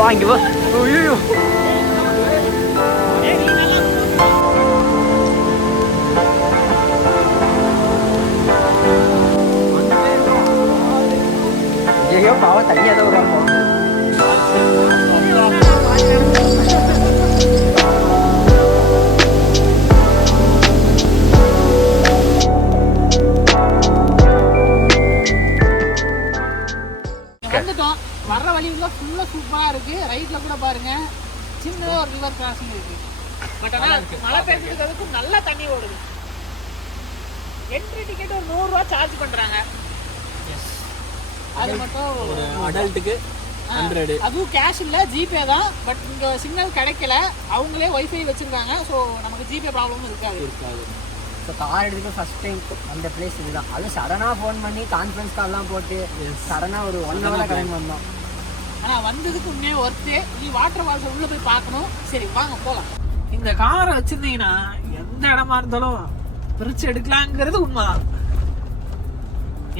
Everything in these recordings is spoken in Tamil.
வாங்கி வா. ஐயோ ஐயோ பாவம் தனியாக தான் வருவாங்க. வர்ற வழியில ஃபுல்லா சூப்பரா இருக்கு. ரைட்ல கூட பாருங்க சின்னதா ஒரு ரிவர் கிராசிங் இருக்கு. பட் ஆனா மழை பெய்ஞ்சதுக்கு நல்லா தண்ணி ஓடுது. என்ட்ரி டிக்கெட் ஒரு 100 ரூபாய் சார்ஜ் பண்றாங்க. எஸ் அது மட்டும் ஒரு அடல்ட்டுக்கு 100. அதுவும் கேஷ் இல்ல, ஜிபே தான். பட் இங்க சிக்னல் கிடைக்கல, அவங்களே வைஃபை வச்சிருக்காங்க. ஸோ நமக்கு ஜிபே ப்ராப்ளமும் இருக்காது. ஸோ கார் எடுத்துட்டு ஃபஸ்ட் டைம் அந்த பிளேஸ் இதுதான். அது சடனாக ஃபோன் பண்ணி கான்ஃபரன்ஸ் கால்லாம் போட்டு சடனாக ஒரு 1 ஹவராக கிளம்பி வந்தோம். ஆனால் வந்ததுக்கு உண்மையே ஒர்த்து. நீ வாட்டர் ஃபால்ஸ் உள்ளே போய் பார்க்கணும். சரி வாங்க போகலாம். இந்த காரை வச்சுருந்தீங்கன்னா எந்த இடமா இருந்தாலும் பிரித்து எடுக்கலாங்கிறது உண்மைதான்.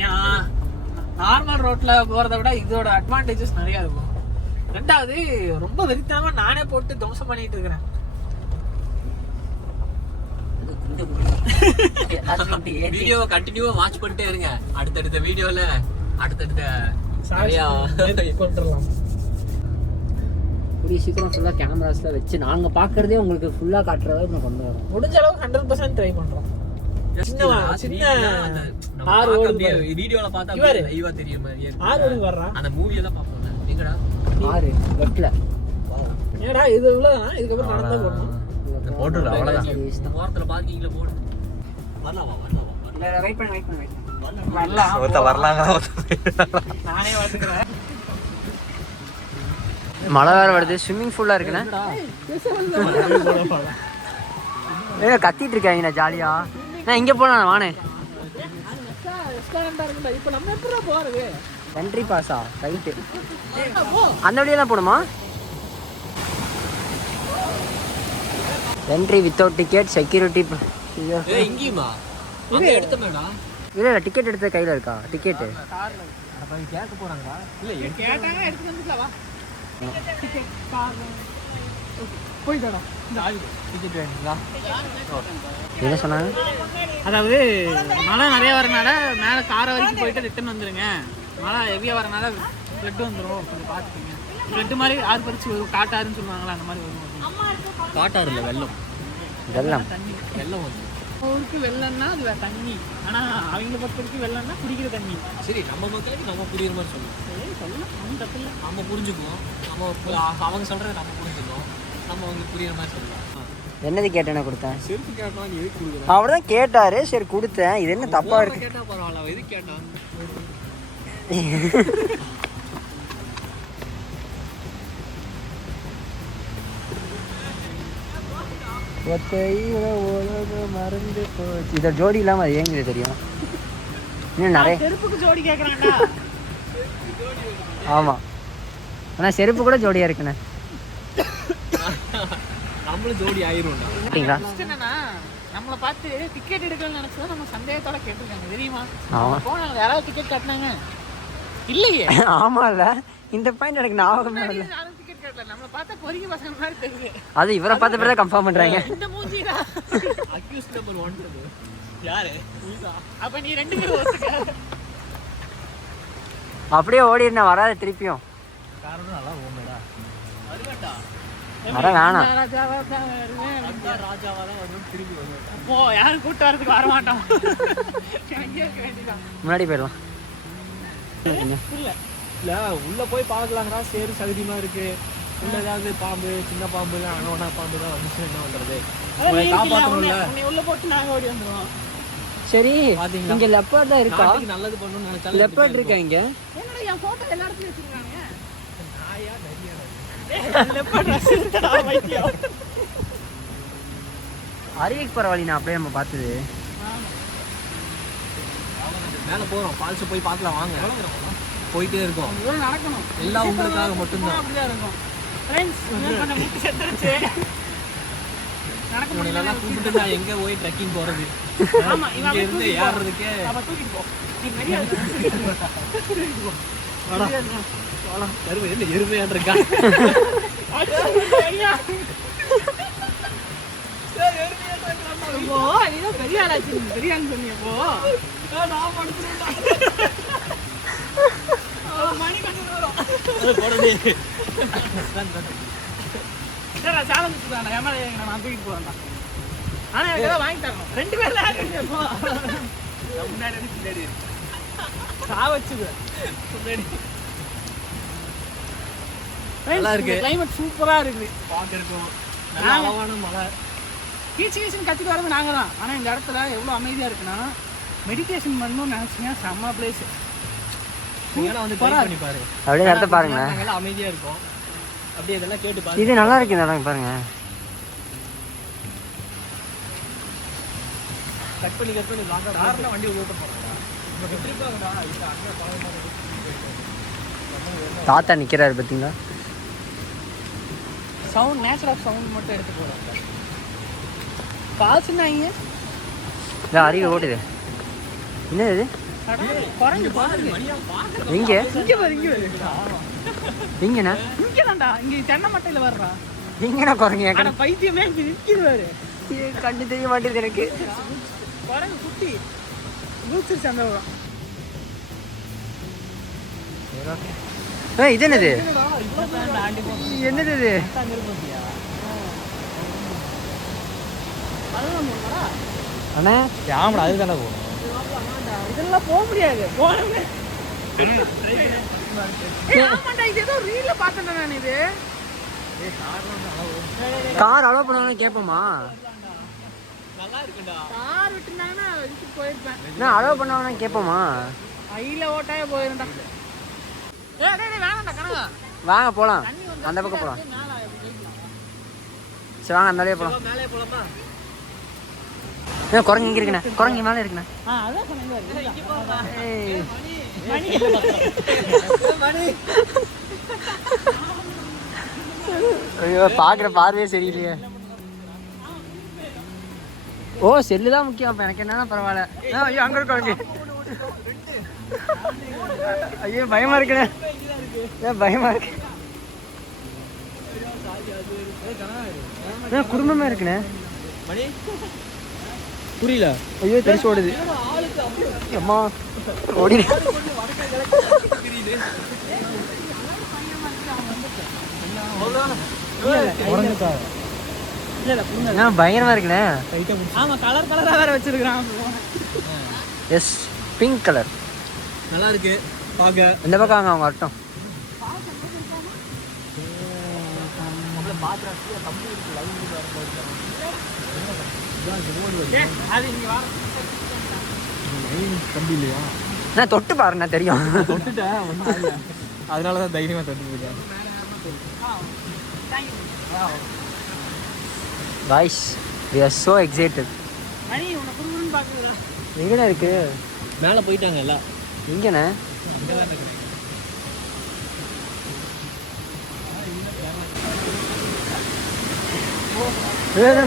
ஏன் நார்மல் ரோட்டில் போகிறத விட இதோட அட்வான்டேஜஸ் நிறையா இருக்கும். ரெண்டாவது ரொம்ப வெறித்தனமாக நானே போட்டு துவசம் பண்ணிட்டு இருக்கிறேன். வீடியோவை கண்டினியூவா வாட்ச் பண்ணிட்டே இருங்க. அடுத்தடுத்த வீடியோல அடுத்தடுத்த கொண்டுடலாம். கூடிய சீக்கிரம் ஃபுல்லாக கேமராஸ்ல வச்சு நாங்கள் பார்க்கறதே உங்களுக்கு ஃபுல்லாக காட்டுற அளவுக்கு நான் கொண்டு வரோம். முடிஞ்ச அளவுக்கு 100% ட்ரை பண்றோம். வீடியோல பார்த்தா லைவா தெரியும் மாதிரி அந்த மூவி எல்லாம் பார்ப்போம். எங்கடா ஆறு வெட்ல ஏடா இது உள்ளதானா? இதுக்கப்புறம் நடந்தா போடணும். போட்டுடா அவ்வளவுதான். ஓரத்துல பார்க்கிங்ல போடு. வரலாம் வெயிட் பண்ணு வரலாங்க. நானே வந்துக்கிறேன். மழை வேற வருது. ஸ்விம்மிங் ஃபுல்லா இருக்குண்ணே. கத்திட்டு இருக்காங்க நான் ஜாலியா. நான் இங்க போலாம் வானே. இப்போ நம்ம எப்படி போறது? என்ட்ரி பாஸா? ரைட்டு. அந்த வழியா தான் போணுமா? Entry without ticket security. இங்கேயுமா அங்க எடுத்தமேடா? இல்ல டிக்கெட் எடுத்த கையில இருக்கா டிக்கெட்? கார்ல அப்ப கேட்க போறாங்களா? இல்ல கேட்டாங்க எடுத்து வந்துட்டவா. டிக்கெட் கார்ல போய்டா. இந்த ஆளு டிக்கெட் வேணுங்களா? என்ன சொன்னாங்க? அதாவது மழை நிறைய வரனால மேலே காரை வரைக்கும் போயிட்டு ரிட்டர்ன் வந்துருங்க. மழை ஹெவியாக வரனால ஃப்ளட் வந்துடும். கொஞ்சம் பார்த்துக்கோங்க. ஃப்ளட்டு மாதிரி ஆறு பறிச்சு வரும். காட்டாருன்னு சொல்லுவாங்களா அந்த மாதிரி வரும். காட்டாறு இல்லை வெள்ளம். தண்ணி வெள்ளம் வந்து ஊருக்கு வெள்ளம்னா அது வேறு தண்ணி. ஆனால் அவங்க பக்கத்துக்கு வெள்ளம்னா குடிக்கிற தண்ணி. சரி நம்ம மக்களுக்கு நம்ம புரியுற மாதிரி சொல்லணும். சரி சொல்லலாம், ஒன்றும் தப்பு இல்லை. நம்ம புரிஞ்சுக்குவோம். நம்ம அவங்க சொல்கிறத நம்ம புரிஞ்சுக்கணும். நம்ம அவங்களுக்கு புரியுற மாதிரி சொல்லலாம். என்னது கேட்டேன்னு கொடுத்தேன். செருப்பு கேட்டான், நீ எதுக்கு கொடுக்குற? அவர் தான் கேட்டாரு, சரி கொடுத்தேன். இது என்ன தப்பா இருக்கு? கேட்டா பரவாயில்ல, அவன் எதுக்கு கேட்டான்? இதை ஜோடி இல்லாம அது ஏங்குது தெரியும். இன்னும் நிறைய செருப்புக்கு ஜோடி கேட்குறாங்கடா. ஆமா, ஆனா செருப்பு கூட ஜோடியா இருக்குண்ணே. நம்மளும் ஜோடி ஆயிரும்டா. என்னன்னா நம்மளை பார்த்து டிக்கெட் எடுக்கணும்னு நினைச்சதான் நம்ம சந்தேகத்தோட கேட்டிருக்காங்க தெரியுமா? போனாங்க யாராவது டிக்கெட் காட்டினாங்க இல்லையே. ஆமா இல்ல, இந்த பாயிண்ட் எனக்கு ஞாபகமே இல்ல. டிக்கெட் காட்டல, நம்மளை பார்த்தா பொறுக்கி பசங்க மாதிரி தெரியுது. அது இவரை பார்த்த பிறகு கன்ஃபார்ம் பண்றாங்க. இந்த மூஞ்சிடா அக்யூஸ் நம்பர் 1 யாரு? அப்ப நீ 2 பேரும் ஒத்துக்க. அப்படியே ஓடினா வராது திருப்பியும். காரணம் நல்லா ஓமேடா. வருவேண்டா. வர வேணாம். ராஜாவா ராஜாவாதான் வந்து திரும்பி வருவேன். போ, யாரும் கூட்டு வரதுக்கு வர மாட்டோம். இங்கே இருக்க வேண்டியதான். முன்னாடி போயிடலாம். இல்ல உள்ள போய் பார்க்கலாங்கடா. சேரு சகதியமா இருக்கு. உள்ள ஏதாவது பாம்பு, சின்ன பாம்பு, அனோனா பாம்பு தான் வந்துச்சு. என்ன பண்றது? காப்பாற்றணும்ல. நீ உள்ள போட்டு நாங்க ஓடி வந்துருவோம். சரி, இங்க லெப்பர்ட் தான் இருக்கா? நல்லது பண்ணணும்னு நினைச்சா லெப்பர்ட் இருக்கா இங்க? என்னடா என் போட்டோ எல்லா இடத்துலயும் வச்சிருக்காங்க. நாயா நரியாடா? லெப்பர்ட் ரசிட்டா வைத்தியம். அரியக் பரவாயில்லை. நான் அப்படியே நம்ம பார்த்தது. மேல போறோம். ஃபால்ஸ் போய் பார்க்கலாம் வாங்க. போயிட்டே இருக்கோம். இவ்வளவு நடக்கணும். எல்லாம் உங்களுக்காக மட்டும்தான். அப்படிதான் இருக்கும். ஃப்ரெண்ட்ஸ், கொஞ்சம் முட்டி செத்துருச்சு. நடக்க முடியல. கூப்பிட்டு நான் எங்க போய் ட்ரெக்கிங் போறது? ஆமா, இவன் இருந்து ஏறதுக்கே அவ தூக்கிட்டு போ. நீ மரியாதை தூக்கிட்டு போ. எருமையான் இருக்கா பெரிய ஆளாச்சு பெரியான்னு சொன்னியப்போ மணி கொஞ்சம் வரும் சேலம் வச்சுதான் ஏமாளி நான் தூக்கிட்டு போறேன்டா ஆனா எனக்கு ஏதாவது வாங்கி தரணும் 2 பேர்ல முன்னாடி பின்னாடி சாவச்சுது நல்லா இருக்கு கிளைமேட் சூப்பரா இருக்கு பாக்குறதுக்கும் நல்ல அழகான மலை கீச்சு கீச்சுன்னு கத்திட்டு வரது நாங்க தான் ஆனா இந்த இடத்துல எவ்வளவு அமைதியா இருக்குன்னா மெடிடேஷன் பண்ணணும்னு நினைச்சீங்கன்னா செம்ம பிளேஸ் நீங்க வந்து ட்ரை பண்ணி பாரு அப்படியே இடத்த பாருங்க நாங்க அமைதியா இருக்கோம் அப்படியே இதெல்லாம் கேட்டு பாருங்க இது நல்லா இருக்கு இதெல்லாம் பாருங்க கட் பண்ணி லாங்கா கார்ல வண்டி ஓட்ட போறோம்டா நம்ம ட்ரிப் ஆகுடா இது அங்க பாருங்க தாத்தா நிக்கிறாரு பாத்தீங்களா சவுண்ட் நேச்சர் ஆஃப் சவுண்ட் மட்டும் எடுத்து போறாங்க காசுனாங்க இல்ல அறிவு ஓடுது என்ன இது குரங்கு பாருங்க எங்க இங்க பாரு இங்க எங்கண்ணா இங்க தான்டா இங்க தென்னை மட்டையில வர்றா எங்கண்ணா குரங்கு ஆனா பைத்தியமே இங்க நிக்குது பாரு கண்ணு தெரிய மாட்டேங்குது எனக்கு குரங்கு குட்டி மூச்சு சந்தோஷம் இது என்னது என்னது இது அண்ணா ஆமாடா அதுதானே போகணும் இதெல்லாம் போக முடியாது போனே ஆமாடா இது ஏதோ ரீல்ல பார்த்தேன் நான் இது கார் அலோ பண்ணுவாங்கன்னு கேட்போமா நல்லா இருக்குடா கார் விட்டுனாங்கன்னா இதுக்கு போயிருப்பேன் நான் அலோ பண்ணுவாங்கன்னு கேட்போமா ஐல ஓட்டாயே போயிருந்தா டேய் வேணாம்டா கனகா வாங்க போலாம் அந்த பக்கம் போலாம் சரி வாங்க அந்த வழியே போலாம் மேலே போலாமா குரங்கு இங்க இருக்குண்ணே குரங்கு மேலே இருக்குண்ணே அதான் சொன்னேன் ஏய் மணி ஐயோ பாக்குற பார்வையே சரியில்லையே ஓ செல்லு தான் முக்கியம் அப்ப எனக்கு என்னன்னா பரவாயில்ல ஐயோ அங்க குரங்கு ஐயோ பயமா இருக்குண்ணே பயமா இருக்கு குடும்பமா இருக்குண்ணே மணி புரியல ஐயோ தெரிச்சு ஓடுது அம்மா ஓடி பயங்கரமா இருக்குண்ணே ஆமா கலர் கலரா வேற வச்சிருக்கான் எஸ் பிங்க் கலர் நல்லா இருக்கு பாக்க இந்த பக்கம் வாங்க அவங்க வரட்டும் நான் தொட்டு பாருண்ணா தெரியும் தொட்டுட்டேன் அதனாலதான் தைரியமா தொட்டு இருக்கேன் guys we are so excited மணி உன்னை குறுகுறுன்னு பாக்குறா எங்கண்ணே இருக்கு மேல போயிட்டாங்க எல்லாம் எங்கண்ணே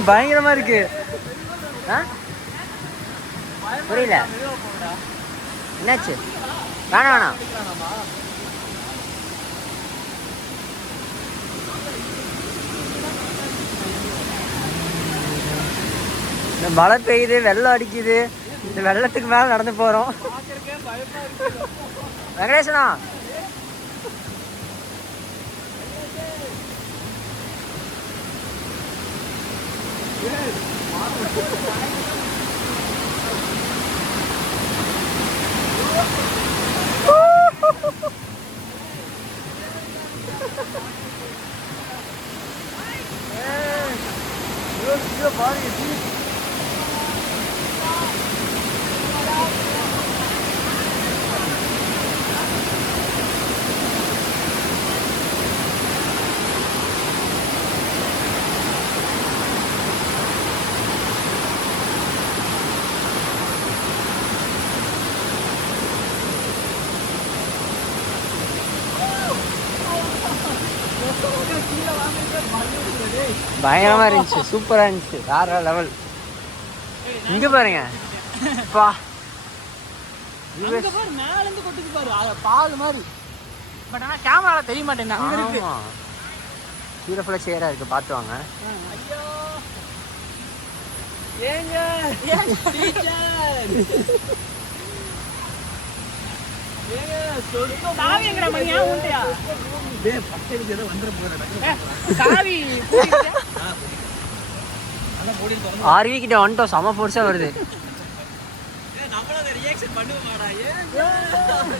பயங்கரமா இருக்கு புரியல என்னாச்சு வேணாம் மழை பெய்யுது வெள்ளம் அடிக்குது இந்த வெள்ளத்துக்கு மேல நடந்து போறோம் வெங்கடேசனா பயங்கரமா இருந்துச்சு, சூப்பரா இருந்துச்சு, வேற லெவல். இங்க பாருங்க, பா மேல இருந்து கொட்டுது பாரு, பால் மாதிரி. பட் ஆனால் கேமராவில் தெரிய மாட்டேங்குது அங்கே இருக்கு. ஆமா கீழே ஃபுல்லாக சேராக இருக்குது, பார்த்து வாங்க. ஐயோ ஏங்க சாவி எங்கடா மணியா உண்டியா டேய் பக்கத்துல ஏதோ வந்துற போறடா. சாவி அத போடி தொறந்து. ஆர்வி கிட்ட வந்துட்டோம், செம ஃபோர்ஸாக வருது. ஏய் நம்மள அந்த ரியாக்ஷன் பண்ணுவாடா.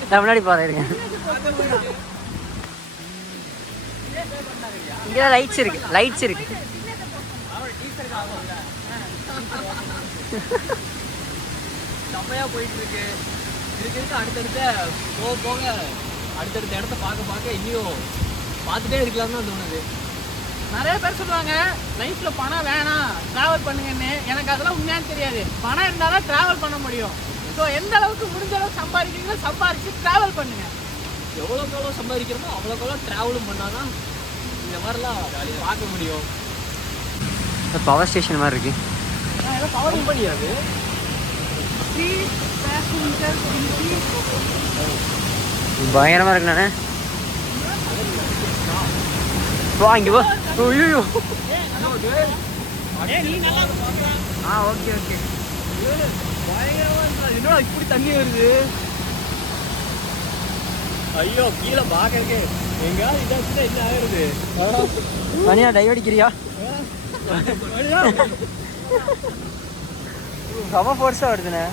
நான் முன்னாடி பாருங்க, இங்கே லைட்ஸ் இருக்கு, லைட்ஸ் இருக்கு. செம்மையா போயிட்டு இருக்கு. இதுக்கு அடுத்தடுத்த போக போக அடுத்தடுத்த இடத்த பார்க்க இன்னும் பார்த்துட்டே இருக்கலாம்னு தான் தோணுது. நிறைய பேர் சொல்லுவாங்க லைஃப்ல பணம் வேணாம் டிராவல் பண்ணுங்கன்னு. எனக்கு அதெல்லாம் உண்மையானு தெரியாது. பணம் இருந்தால் தான் டிராவல் பண்ண முடியும். ஸோ எந்த அளவுக்கு முடிஞ்ச அளவுக்கு சம்பாதிக்கிறீங்களோ சம்பாதிச்சு டிராவல் பண்ணுங்க. எவ்வளோக்கு எவ்வளோ சம்பாதிக்கிறோமோ அவ்வளோக்கு எவ்வளோ ட்ராவலும் பண்ணாதான் இந்த மாதிரிலாம் பார்க்க முடியும். பவர் ஸ்டேஷன் மாதிரி இருக்கு. பவர் கம்பெனி அது. பயங்கரமா இருக்கு. நானே வா இங்க வா. ஐயோ ஓகே ஓகே. என்னடா இப்படி தண்ணி வருது? ஐயோ கீழே பார்க்கறக்கே எங்கேயாவது இதாச்சுன்னா என்ன ஆகுறது? தனியா டைவ் அடிக்கிறியா? செம ஃபோர்ஸாக வருதுண்ணே.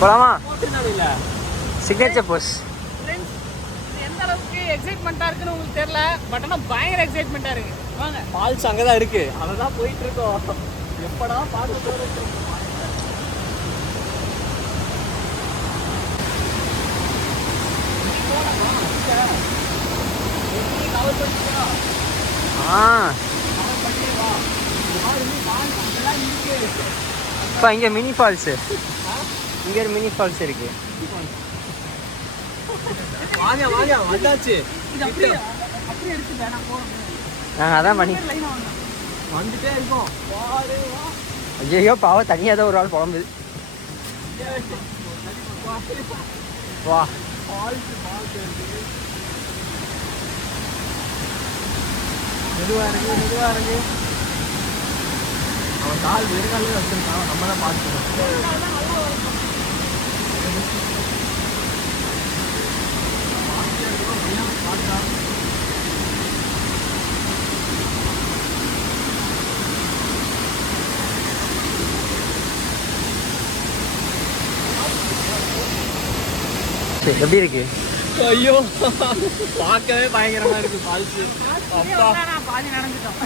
போலாமா? சிக்னேச்சர் போஸ். ஃப்ரெண்ட்ஸ் இது எந்த அளவுக்கு எக்ஸைட்மெண்ட்டாக இருக்குன்னு உங்களுக்கு தெரியல. பட் ஆனால் பயங்கர எக்ஸைட்மெண்ட்டாக இருக்கு. வாங்க ஃபால்ஸ் அங்கே தான் இருக்கு, அதை தான் போயிட்டு இருக்கோம். எப்படா பார்க்க போகிறது? இப்போ இங்கே மினி ஃபால்ஸு, இங்கே ஒரு மினி ஃபால்ஸ் இருக்கு. வாங்க வாங்க வந்தாச்சு. இது அப்படியே அப்படியே எடுத்து வேணாம் போகிறோம். நாங்கள் அதான் பண்ணி வந்துட்டே இருக்கோம். ஐயோ பாவம் தனியாக தான் ஒரு ஆள் புலம்புது. வா மெதுவாக இருக்கு. அவன் கால் வெறுங்காலே வச்சிருக்கான், நம்ம தான் பார்த்துக்கணும். சரி எப்படி இருக்கு? ஐயோ பார்க்கவே பயங்கரமா இருக்கு ஃபால்ஸ். பாதி நடந்துட்டோம்.